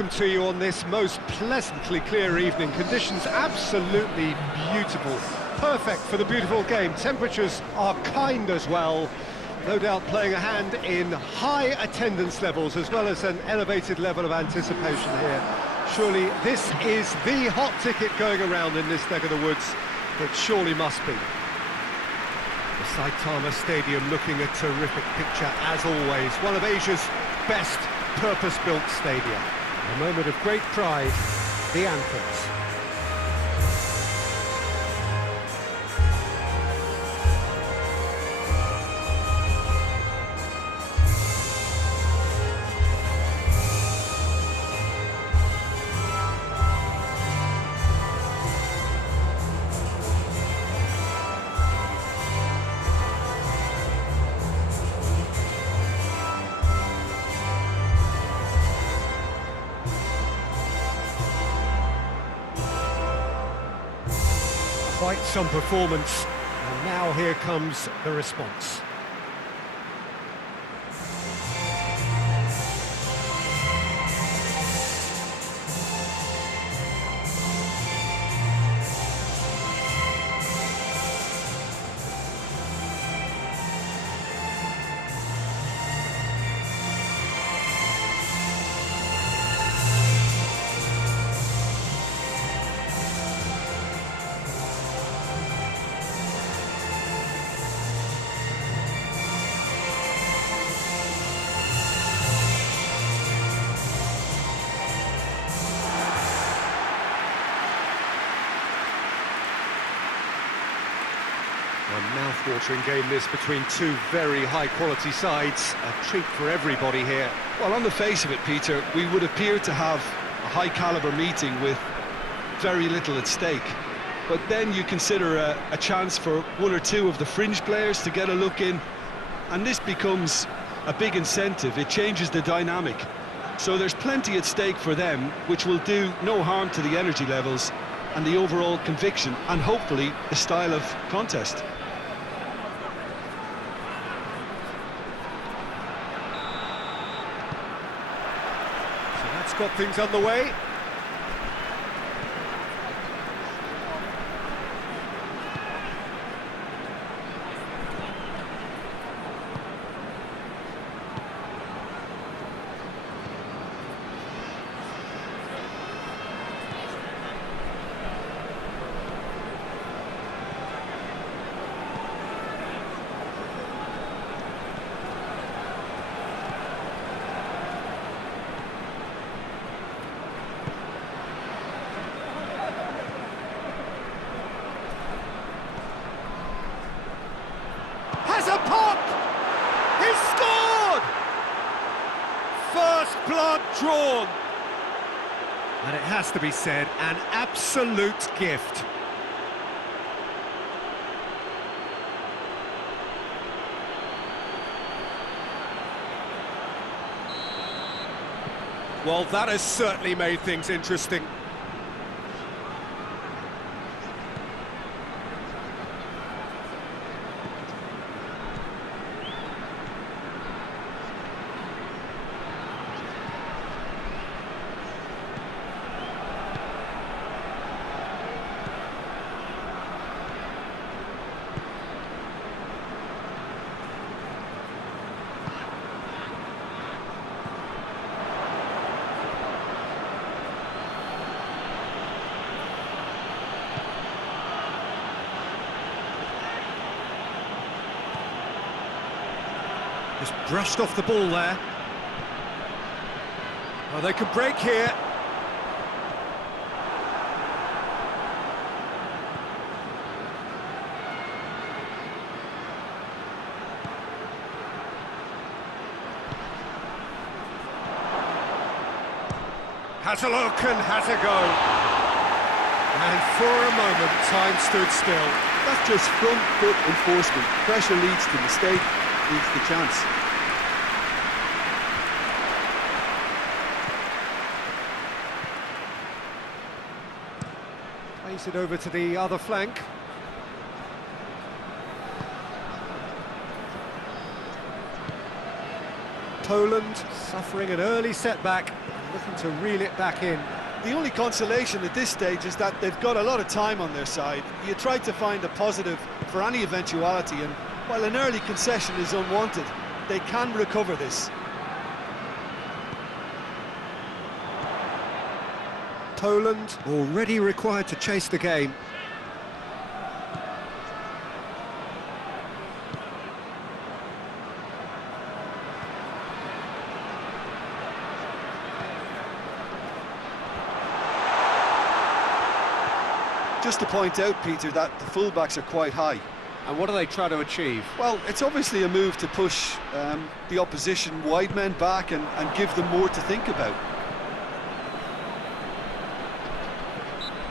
welcome to you on this most pleasantly clear evening. Conditions absolutely beautiful, perfect for the beautiful game. Temperatures are kind as well, no doubt playing a hand in high attendance levels as well as an elevated level of anticipation here. Surely this is the hot ticket going around in this neck of the woods. It surely must be. The Saitama Stadium looking a terrific picture as always. One of Asia's best purpose-built stadia. A moment of great pride, the anthems. Quite some performance, and now here comes the response. A mouth-watering game this between two very high-quality sides. A treat for everybody here. Well, on the face of it, Peter, we would appear to have a high-caliber meeting with very little at stake. But then you consider a chance for one or two of the fringe players to get a look in, and this becomes a big incentive. It changes the dynamic. So there's plenty at stake for them, which will do no harm to the energy levels and the overall conviction, and hopefully the style of contest. Got things underway. Has a pop! He's scored! First blood drawn. And it has to be said, an absolute gift. Well, that has certainly made things interesting. Just brushed off the ball there. Oh, they could break here. Has a look and has a go. And for a moment, time stood still. That's just front foot enforcement. Pressure leads to mistake, leads to chance. Plays it over to the other flank. Poland suffering an early setback. Looking to reel it back in. The only consolation at this stage is that they've got a lot of time on their side. You try to find a positive for any eventuality, and while an early concession is unwanted, they can recover this. Poland already required to chase the game. Just to point out, Peter, that the fullbacks are quite high. And what do they try to achieve? Well, it's obviously a move to push the opposition wide men back and give them more to think about.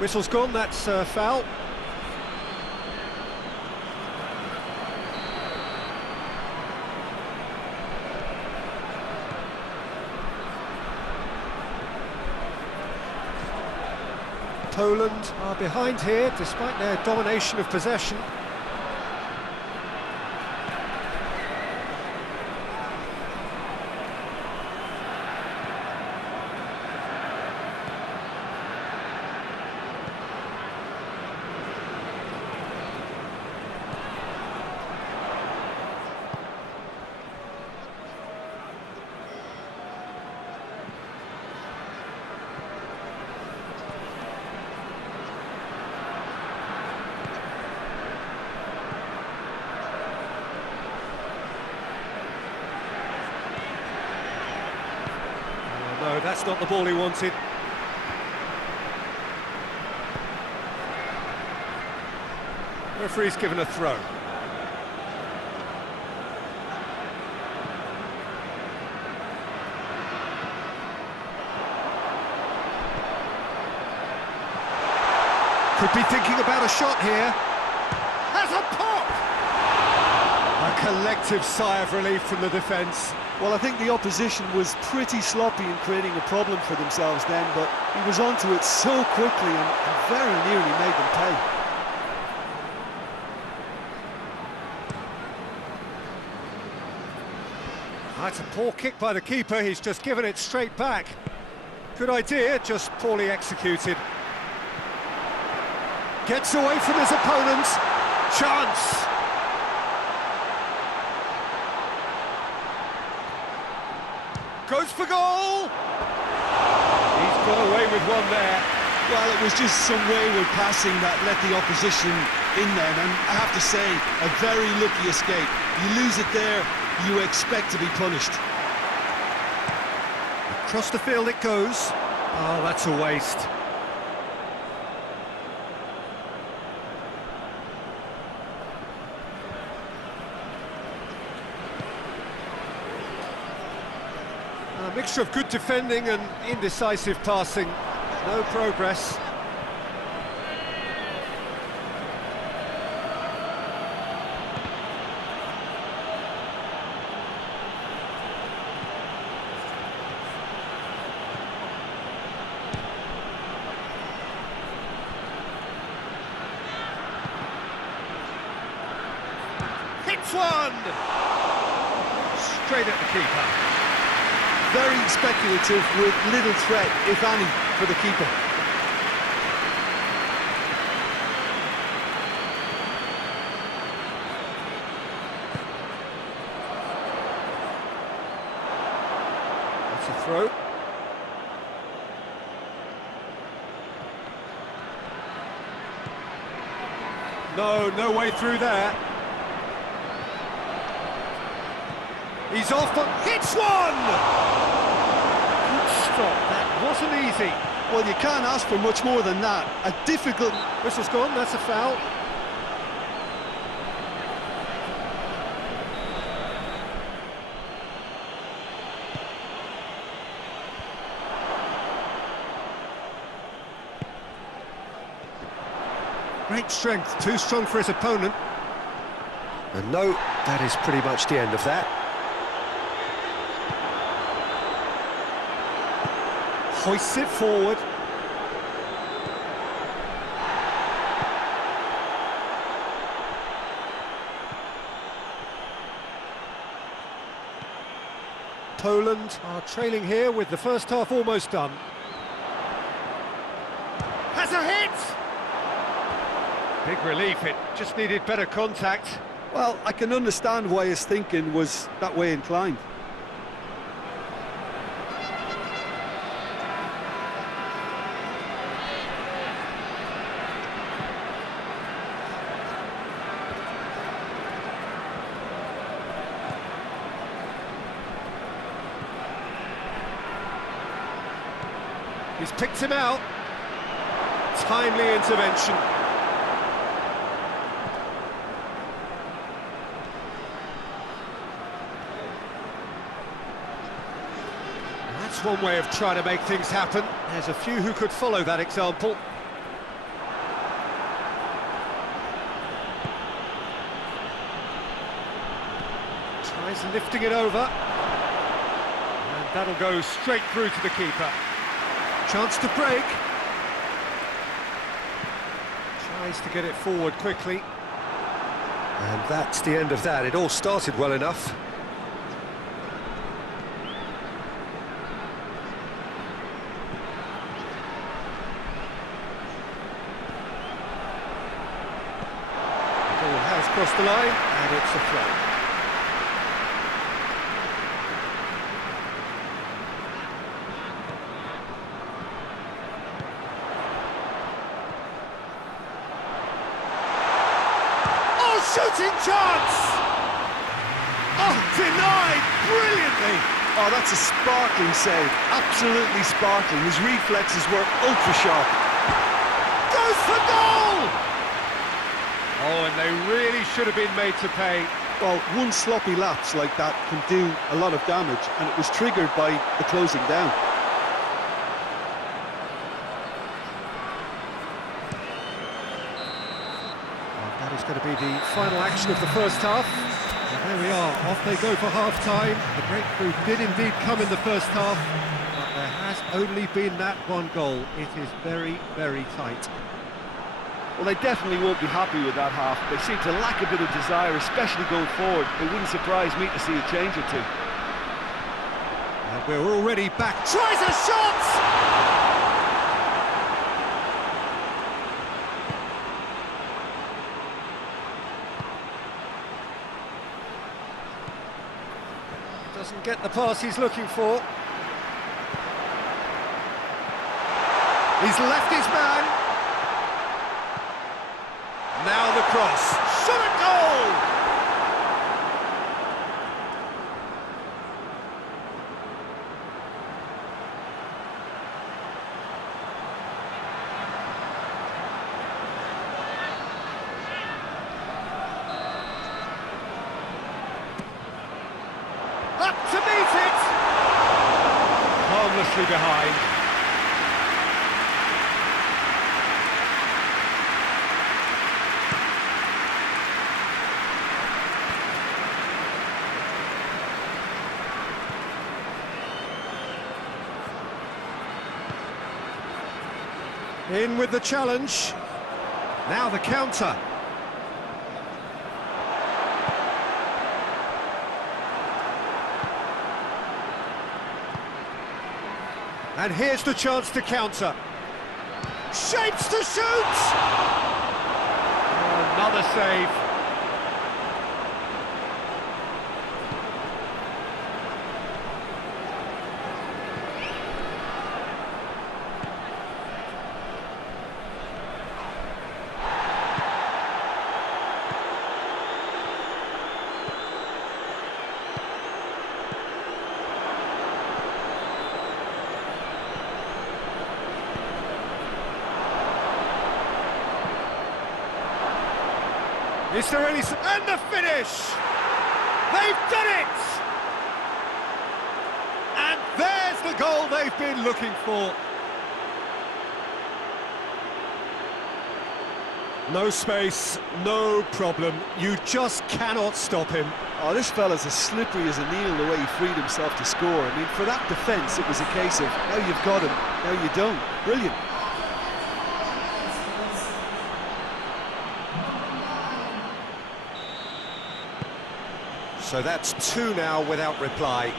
Whistle's gone, that's a foul. Poland are behind here, despite their domination of possession. No, that's not the ball he wanted. Referee's given a throw. Could be thinking about a shot here. Has a pop! A collective sigh of relief from the defence. Well, I think the opposition was pretty sloppy in creating a problem for themselves then, but he was onto it so quickly and very nearly made them pay. That's a poor kick by the keeper, he's just given it straight back. Good idea, just poorly executed. Gets away from his opponent. Chance! Goes for goal! He's got away with one there. Well, it was just some wayward passing that let the opposition in then, and I have to say, a very lucky escape. You lose it there, you expect to be punished. Across the field it goes. Oh, that's a waste. A mixture of good defending and indecisive passing. No progress. Hits one! Straight at the keeper. Very speculative with little threat, if any, for the keeper. That's a throw. No way through there. He's off, but hits one! Good stop, that wasn't easy. Well, you can't ask for much more than that. A difficult... Whistle's gone, that's a foul. Great strength, too strong for his opponent. And no, that is pretty much the end of that. Hoists it forward. Poland are trailing here with the first half almost done. Has a hit! Big relief, it just needed better contact. Well, I can understand why his thinking was that way inclined. He's picked him out. Timely intervention. That's one way of trying to make things happen. There's a few who could follow that example. Tries lifting it over. And that'll go straight through to the keeper. Chance to break. Tries to get it forward quickly. And that's the end of that. It all started well enough. The ball has crossed the line, and it's a throw. Shooting chance! Oh, denied brilliantly! Oh, that's a sparkling save, absolutely sparkling. His reflexes were ultra sharp. Goes for goal! Oh, and they really should have been made to pay. Well, one sloppy lapse like that can do a lot of damage, and it was triggered by the closing down. That is going to be the final action of the first half. And there we are, off they go for half-time. The breakthrough did indeed come in the first half, but there has only been that one goal. It is very, very tight. Well, they definitely won't be happy with that half. They seem to lack a bit of desire, especially going forward. It wouldn't surprise me to see a change or two. And we're already back. Tries a shot! Doesn't get the pass he's looking for. He's left his man. Now the cross. Shot a goal! Up to meet it! Harmlessly behind. In with the challenge. Now the counter. And here's the chance to counter. Shapes to shoot! Oh, another save. Is there any... And the finish! They've done it! And there's the goal they've been looking for. No space, no problem. You just cannot stop him. Oh, this fella's as slippery as a needle the way he freed himself to score. I mean, for that defence, it was a case of, now you've got him, now you don't. Brilliant. So that's two now without reply.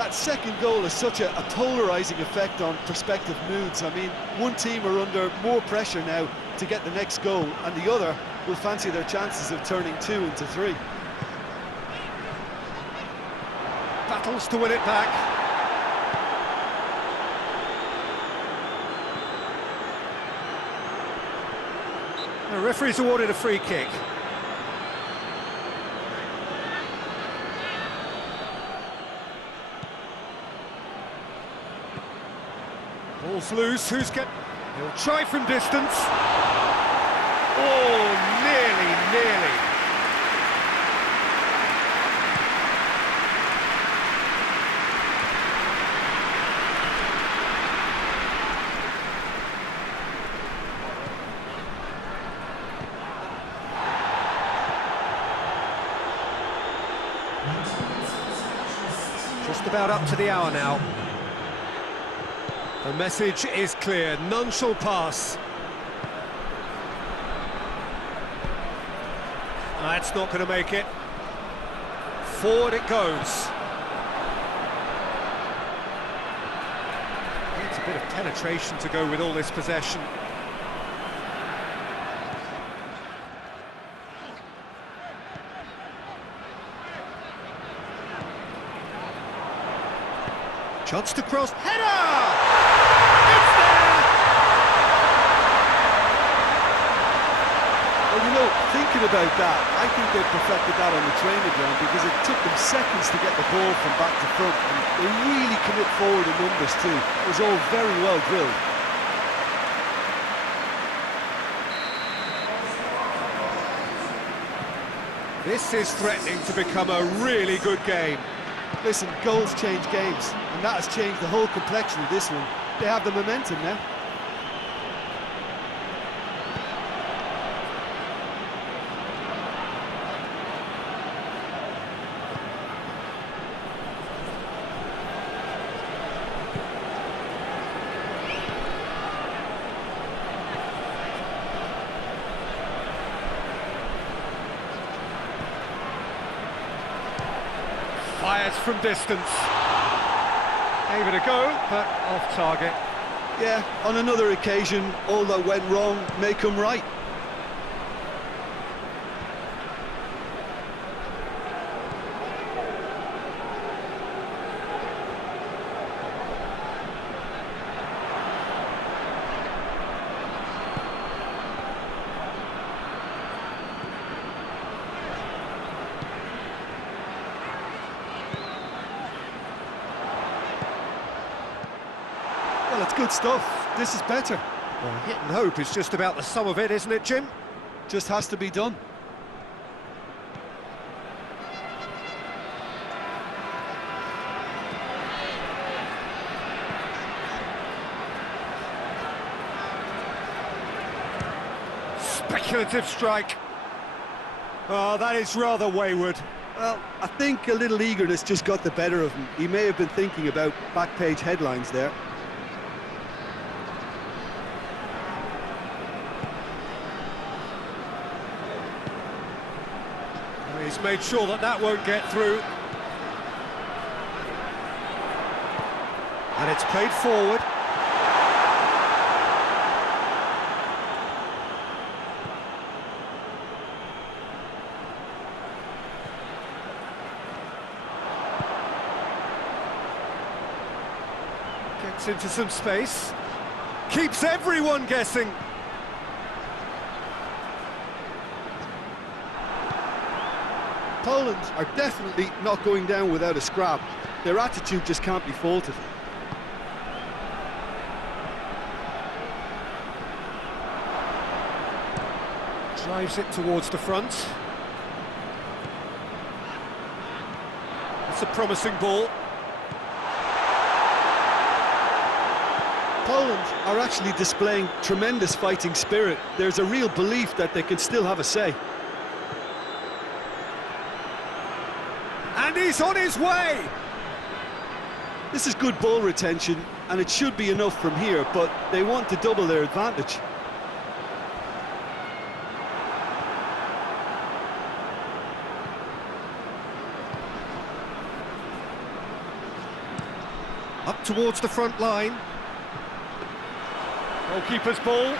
That second goal has such a polarising effect on prospective moods. I mean, one team are under more pressure now to get the next goal, and the other will fancy their chances of turning 2 into 3. Battles to win it back. The referee's awarded a free kick. Ball's loose, he'll try from distance. Oh, nearly. Just about up to the hour now. The message is clear, none shall pass. That's not going to make it. Forward it goes. It's a bit of penetration to go with all this possession. Chance to cross, header! It's there! Well, you know, thinking about that, I think they perfected that on the training ground because it took them seconds to get the ball from back to front, and they really commit forward in numbers too. It was all very well drilled. This is threatening to become a really good game. Listen, goals change games, and that has changed the whole complexion of this one. They have the momentum now. Fires from distance. Gave it a go, but off target. Yeah, on another occasion, all that went wrong may come right. Well, it's good stuff. This is better. Well, hit and hope is just about the sum of it, isn't it, Jim? Just has to be done. Speculative strike. Oh, that is rather wayward. Well, I think a little eagerness just got the better of him. He may have been thinking about back-page headlines there. He's made sure that that won't get through. And it's played forward. Gets into some space. Keeps everyone guessing. Poland are definitely not going down without a scrap. Their attitude just can't be faulted. Drives it towards the front. It's a promising ball. Poland are actually displaying tremendous fighting spirit. There's a real belief that they can still have a say. And he's on his way! This is good ball retention, and it should be enough from here, but they want to double their advantage. towards the front line. Goalkeeper's ball.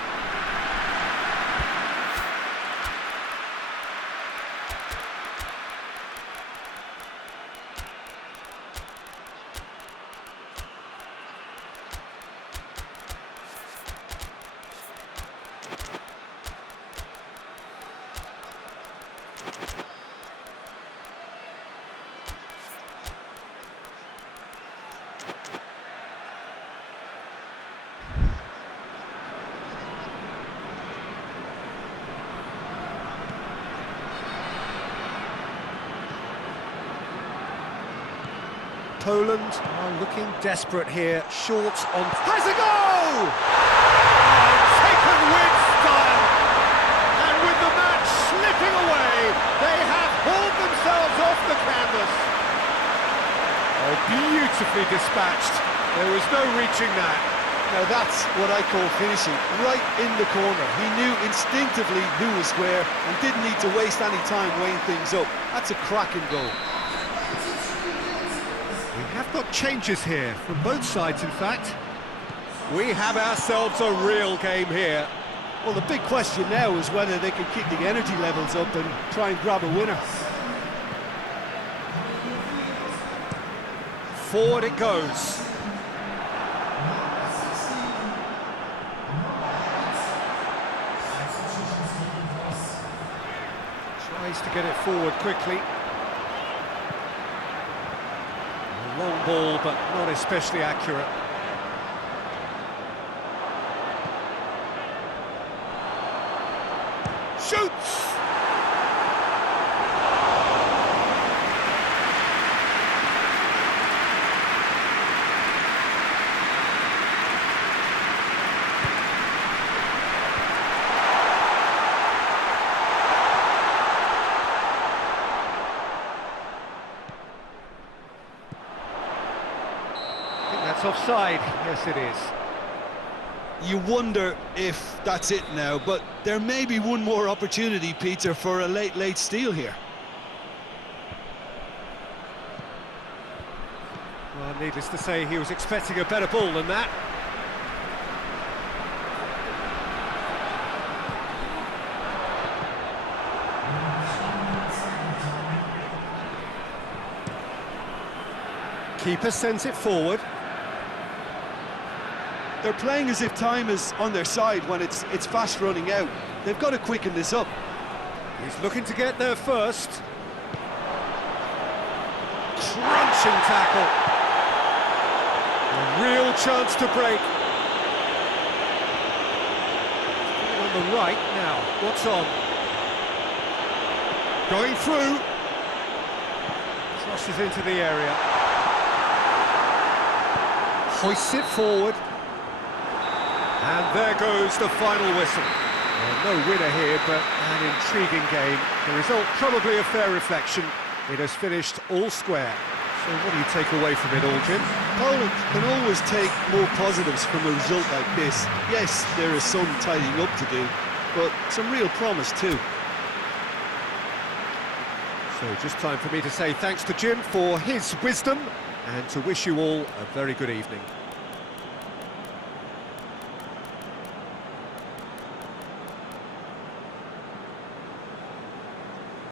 Poland are looking desperate here, short on... Has a goal! Oh, taken with style! And with the match slipping away, they have hauled themselves off the canvas. Oh, beautifully dispatched. There was no reaching that. Now that's what I call finishing, right in the corner. He knew instinctively who was square and didn't need to waste any time weighing things up. That's a cracking goal. We have got changes here, from both sides in fact. We have ourselves a real game here. Well, the big question now is whether they can keep the energy levels up and try and grab a winner. Forward it goes. Tries to get it forward quickly. Long ball, but not especially accurate. Shoots! That's offside. Yes, it is. You wonder if that's it now, but there may be one more opportunity, Peter, for a late steal here. Well, needless to say, he was expecting a better ball than that. Keeper sends it forward. They're playing as if time is on their side when it's fast running out. They've got to quicken this up. He's looking to get there first. Crunching tackle. A real chance to break. On the right now. What's on? Going through. Crosses into the area. Hoists it forward. And there goes the final whistle. Well, no winner here, but an intriguing game. The result probably a fair reflection. It has finished all square. So what do you take away from it all, Jim? Poland can always take more positives from a result like this. Yes, there is some tidying up to do, but some real promise too. So just time for me to say thanks to Jim for his wisdom and to wish you all a very good evening.